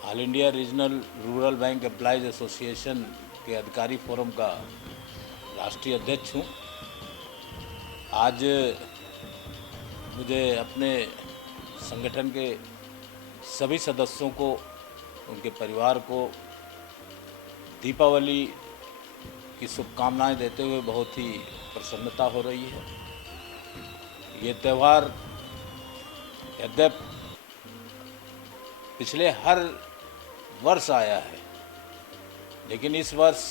All India regional rural bank employees association के अधिकारी forum का राष्ट्रीय अध्यक्ष हूँ। आज मुझे अपने संगठन के सभी सदस्यों को, उनके परिवार को दीपावली की शुभकामनाएं देते हुए बहुत ही प्रसन्नता हो रही है। ये त्यौहार यद्यपि पिछले हर वर्ष आया है, लेकिन इस वर्ष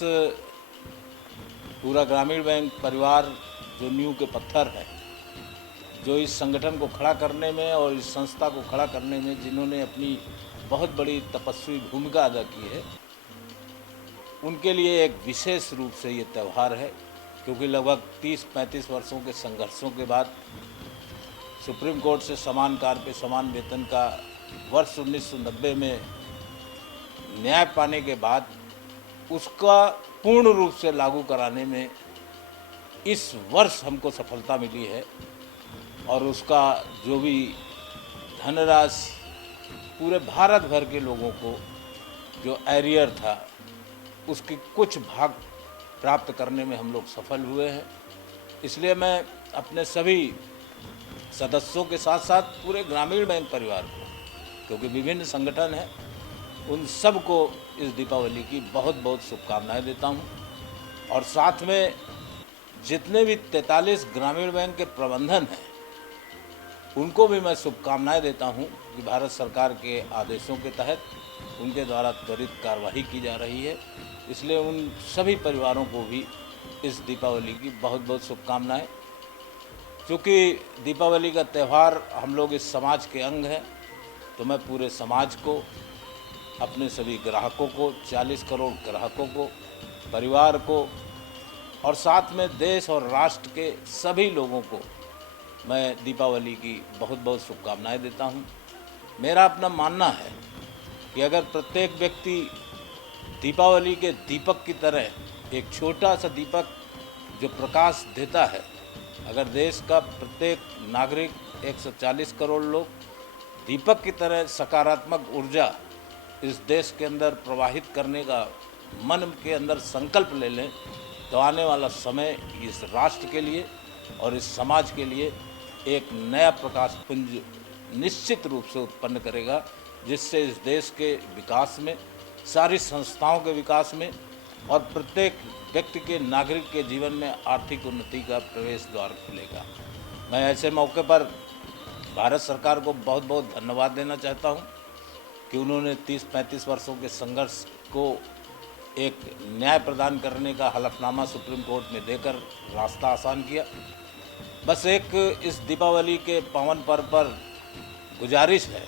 पूरा ग्रामीण बैंक परिवार जो नींव के पत्थर है, जो इस संगठन को खड़ा करने में और इस संस्था को खड़ा करने में जिन्होंने अपनी बहुत बड़ी तपस्वी भूमिका अदा की है, उनके लिए एक विशेष रूप से ये त्यौहार है। क्योंकि लगभग 30-35 वर्षों के संघर्षों के बाद सुप्रीम कोर्ट से समान कार्य पे समान वेतन का वर्ष 1990 में न्याय पाने के बाद उसका पूर्ण रूप से लागू कराने में इस वर्ष हमको सफलता मिली है। और उसका जो भी धनराशि पूरे भारत भर के लोगों को जो एरियर था, उसकी कुछ भाग प्राप्त करने में हम लोग सफल हुए हैं। इसलिए मैं अपने सभी सदस्यों के साथ साथ पूरे ग्रामीण बैंक परिवार को, क्योंकि विभिन्न संगठन हैं, उन सब को इस दीपावली की बहुत बहुत शुभकामनाएं देता हूं। और साथ में जितने भी 43 ग्रामीण बैंक के प्रबंधन हैं, उनको भी मैं शुभकामनाएं देता हूं कि भारत सरकार के आदेशों के तहत उनके द्वारा त्वरित कार्रवाई की जा रही है। इसलिए उन सभी परिवारों को भी इस दीपावली की बहुत बहुत शुभकामनाएं। क्योंकि दीपावली का त्यौहार हम लोग इस समाज के अंग हैं, तो मैं पूरे समाज को, अपने सभी ग्राहकों को, 40 करोड़ ग्राहकों को, परिवार को और साथ में देश और राष्ट्र के सभी लोगों को मैं दीपावली की बहुत बहुत शुभकामनाएं देता हूं। मेरा अपना मानना है कि अगर प्रत्येक व्यक्ति दीपावली के दीपक की तरह एक छोटा सा दीपक जो प्रकाश देता है, अगर देश का प्रत्येक नागरिक 140 करोड़ लोग दीपक की तरह सकारात्मक ऊर्जा इस देश के अंदर प्रवाहित करने का मन के अंदर संकल्प ले लें, तो आने वाला समय इस राष्ट्र के लिए और इस समाज के लिए एक नया प्रकाश पुंज निश्चित रूप से उत्पन्न करेगा, जिससे इस देश के विकास में, सारी संस्थाओं के विकास में और प्रत्येक व्यक्ति के, नागरिक के जीवन में आर्थिक उन्नति का प्रवेश द्वार खुलेगा। मैं ऐसे मौके पर भारत सरकार को बहुत बहुत धन्यवाद देना चाहता हूं कि उन्होंने 30-35 वर्षों के संघर्ष को एक न्याय प्रदान करने का हलफनामा सुप्रीम कोर्ट में देकर रास्ता आसान किया। बस एक इस दीपावली के पावन पर्व पर गुजारिश है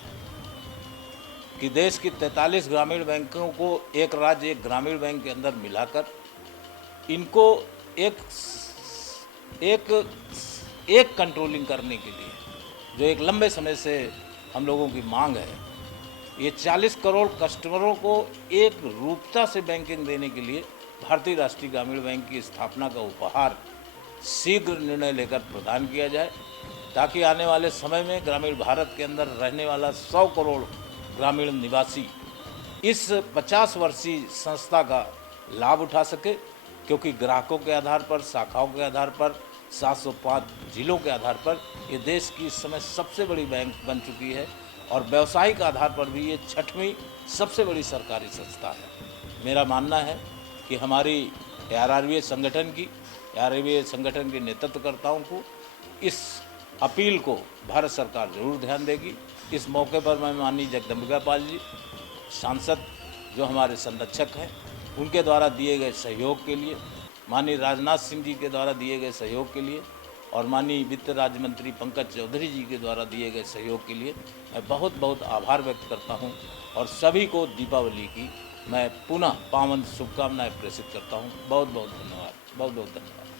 कि देश की 43 ग्रामीण बैंकों को एक राज्य, एक ग्रामीण बैंक के अंदर मिलाकर इनको एक कंट्रोलिंग करने के लिए, जो एक लंबे समय से हम लोगों की मांग है, ये 40 करोड़ कस्टमरों को एक रूपता से बैंकिंग देने के लिए भारतीय राष्ट्रीय ग्रामीण बैंक की स्थापना का उपहार शीघ्र निर्णय लेकर प्रदान किया जाए, ताकि आने वाले समय में ग्रामीण भारत के अंदर रहने वाला 100 करोड़ ग्रामीण निवासी इस 50 वर्षीय संस्था का लाभ उठा सके। क्योंकि ग्राहकों के आधार पर, शाखाओं के आधार पर, 705 जिलों के आधार पर ये देश की इस समय सबसे बड़ी बैंक बन चुकी है और व्यावसायिक आधार पर भी ये 6वीं सबसे बड़ी सरकारी संस्था है। मेरा मानना है कि हमारी ARRBA संगठन के नेतृत्वकर्ताओं को इस अपील को भारत सरकार जरूर ध्यान देगी। इस मौके पर मैं माननीय जगदम्बिका पाल जी, सांसद जो हमारे संरक्षक हैं, उनके द्वारा दिए गए सहयोग के लिए, माननीय राजनाथ सिंह जी के द्वारा दिए गए सहयोग के लिए और माननीय वित्त राज्य मंत्री पंकज चौधरी जी के द्वारा दिए गए सहयोग के लिए मैं बहुत बहुत आभार व्यक्त करता हूं। और सभी को दीपावली की मैं पुनः पावन शुभकामनाएं प्रेषित करता हूं। बहुत बहुत धन्यवाद, बहुत बहुत धन्यवाद।